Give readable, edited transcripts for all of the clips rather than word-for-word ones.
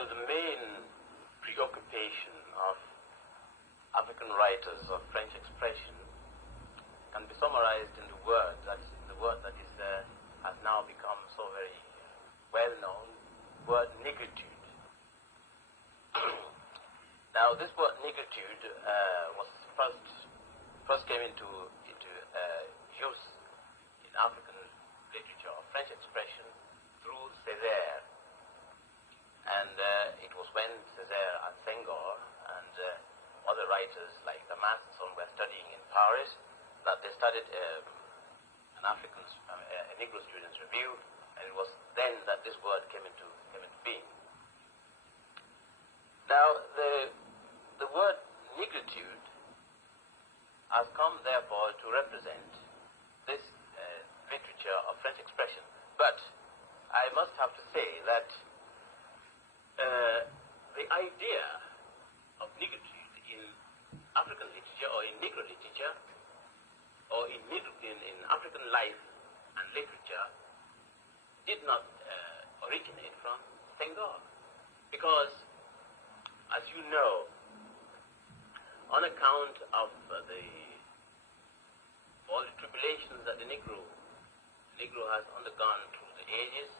Well, the main preoccupation of African writers of French expression can be summarized in the word that is has now become so very well known, word negritude. Now, this word negritude was first came into use in African literature of French expression through Césaire, and it was when Césaire and Senghor and other writers like Damas and so on were studying in Paris that they started an African Negro Students Review, and it was then that this word came into being. Now, the word negritude has come, therefore, to represent this literature of French expression. But I must have to say that the idea of negritude in African literature or in Negro literature or in African life and literature did not originate from Senghor, because, as you know, on account of all the tribulations that the Negro has undergone through the ages,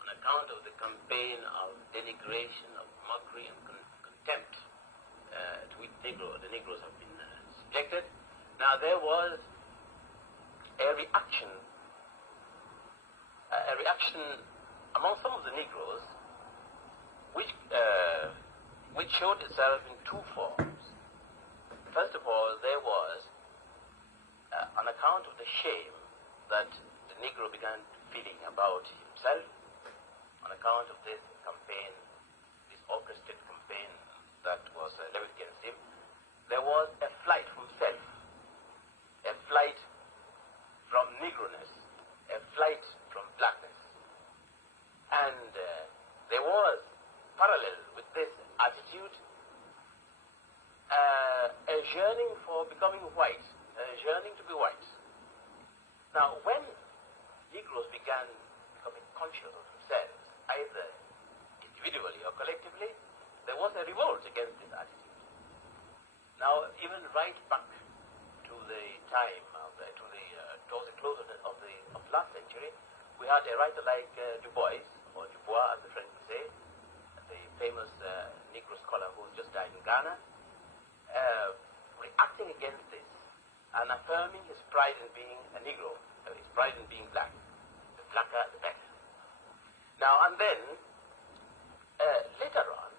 on account of the campaign of denigration, of mockery and contempt to which the Negroes have been subjected. Now, there was a reaction among some of the Negroes which showed itself in two forms. First of all, there was, on account of the shame that the Negro began feeling about himself, on account of this campaign, this orchestrated campaign that was leveled against him, there was a flight from self, a flight from Negroness, a flight from blackness. And there was, parallel with this attitude, a yearning for becoming white, a yearning to be white. Now, when Negroes began becoming conscious of themselves, either individually or collectively, there was a revolt against this attitude. Now, even right back to the time towards the close of last century, we had a writer like Du Bois, or Dubois as the French would say, the famous Negro scholar who just died in Ghana, reacting against this and affirming his pride in being a Negro, his pride in being black. The blacker, the better. Now, and then, later on,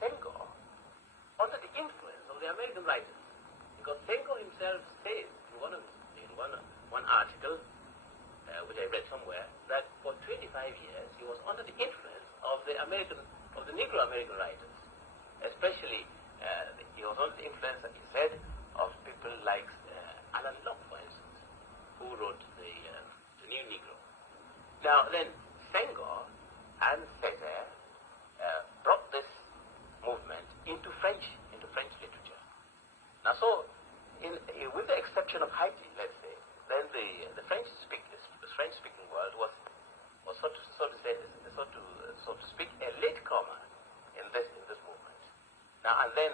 Senghor, under the influence of the American writers, because Senghor himself says in one article, which I read somewhere, that for 25 years he was under the influence of the Negro American writers, especially he was under the influence, that he said, of people like Alan Locke, for instance, who wrote the New Negro. Now then, Senghor and Césaire brought this movement into French literature. Now, so with the exception of Haiti, let's say, then the French-speaking world was so to speak a latecomer in this movement. Now, and then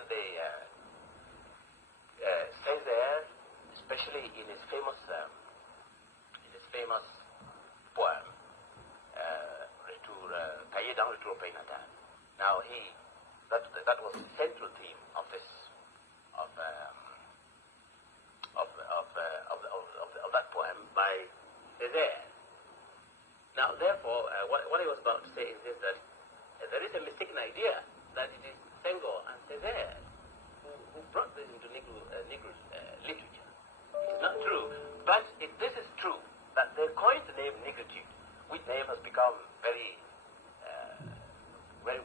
Césaire, especially in his famous poem, Cahiers d'un retour au pays natal. Now, that was the central theme of that poem by Césaire. Now, therefore, what I was about to say is this, that there is a mistaken idea that it is Senghor and Césaire who brought this into Negro literature. It is not true. But if this is true, that they coined the name Negritude, which name has become very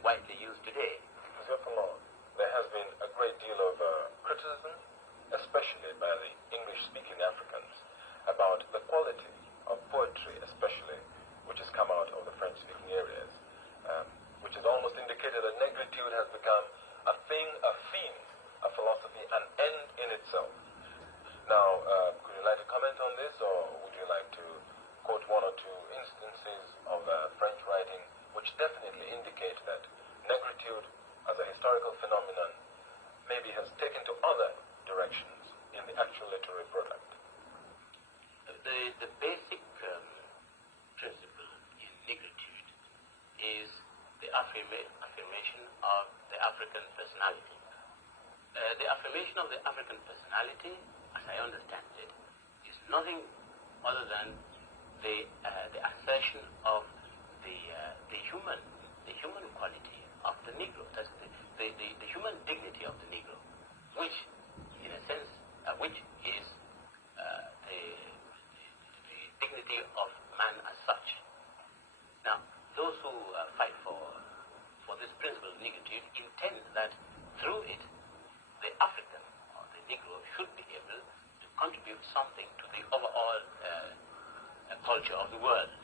widely used today. Mr. Fonlon, there has been a great deal of criticism, especially by the English-speaking Africans, about the quality of poetry, especially, which has come out of the French-speaking areas, which has almost indicated that negritude has become a thing, a theme, a philosophy, an end in itself. Now, could you like to comment on this, or would you like to quote one or two instances of French writing which definitely indicate that affirmation of the African personality. The affirmation of the African personality, as I understand it, is nothing other than the assertion of the human quality of the Negro. That's the human dignity of the Negro, which, in a sense, which is the dignity of man as such. Now, those who fight for this principle of negritude intend that through it, the African or the Negro should be able to contribute something to the overall culture of the world.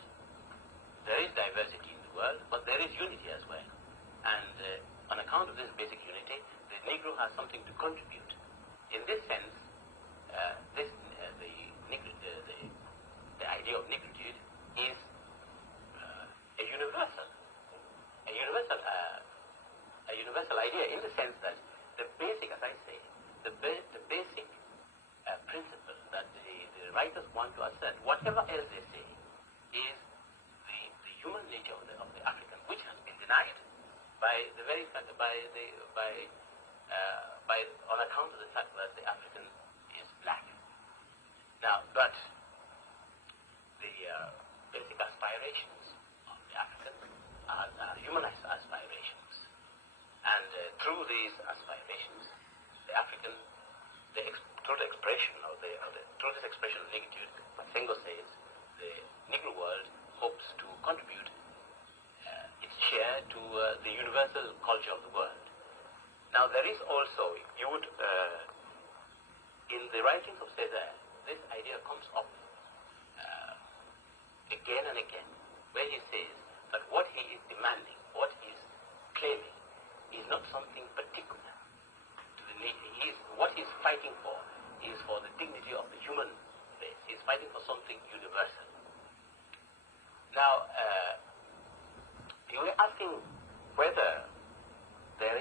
There is diversity in the world, but there is unity as well. And on account of this basic unity, the Negro has something to contribute. In this sense, the idea of negritude is a universal idea, in the sense that the basic, as I say, the basic principle that the writers want to assert, whatever else they say, is the human nature of the African, which has been denied by the very fact, on account of the fact that the African is black. Now, but the basic aspirations of the African are human aspirations, and through these aspirations, the African, through the expression through this expression of negritude, Masengo says, the Negro world hopes to contribute its share to the universal culture of the world. Now, there is also, you would, in the writings of Césaire, this idea comes up again and again, where he says that what he is demanding, what he is claiming, is not something particular to the Negro. What he is fighting for is for the dignity of the human race. He is fighting for something universal. Now, you were asking whether there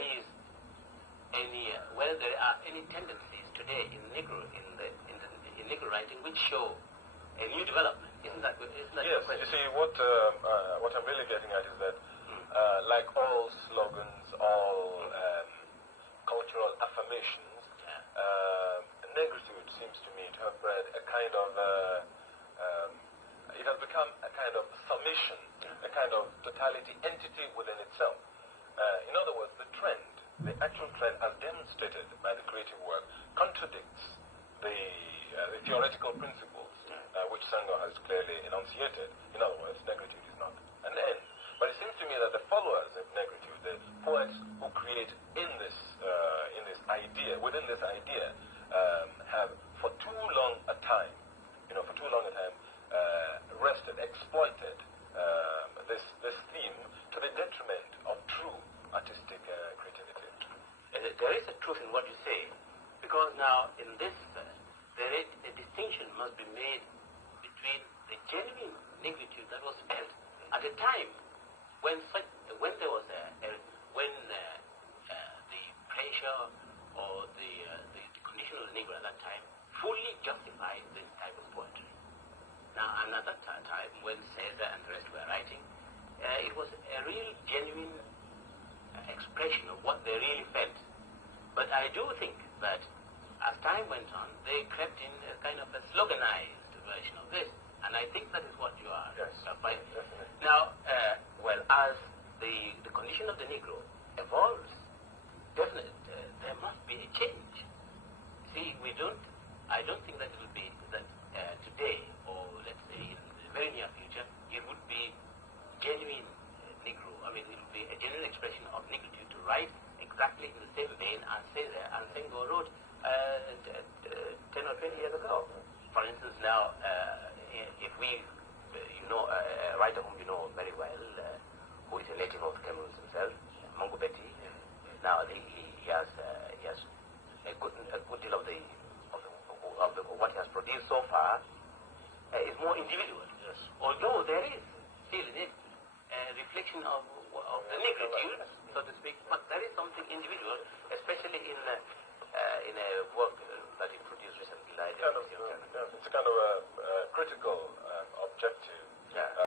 are any tendencies today in Negro writing which show a new development. Isn't that yes, your question? You see, what I'm really getting at is that, like all slogans, all cultural affirmations, negritude seems to me to have bred a kind of, it has become a kind of summation, a kind of totality entity within itself. In other words, the actual trend as demonstrated by the creative work contradicts the theoretical principles which Senghor has clearly enunciated. In other words, negritude is not an end. But it seems to me that the followers of negritude, the poets who create within this idea, have for too long a time, exploited this theme to the detriment of true artistic creativity. There is a truth in what you say, because now in this, a distinction must be made between the genuine negritude that was felt at a time when there was the pressure or the condition of the Negro at that time fully justified this type of poetry. Now, and at that time, when Césaire and the rest were writing, it was a real genuine expression of what they really felt. But I do think that as time went on, they crept in a kind of a sloganized version of this, and I think that is what you are. Yes, definitely. Now, as the condition of the Negro evolves, definitely there must be a change. See, I don't think that it will be that today, or let's say in the very near future, it would be genuine Negro. I mean, it would be a genuine expression of negritude to write exactly in the same vein as Césaire and Senghor wrote 10 or 20 years ago. For instance, now, if we, a writer whom you know very well, who is a native of Cameroon himself, Mongo Betty, now he has a good deal of what he has produced so far is more individual. Yes. Although there is still in it a reflection of the negritude, so to speak, but there is something individual, especially in a work that he produced recently. It's a kind of a critical, objective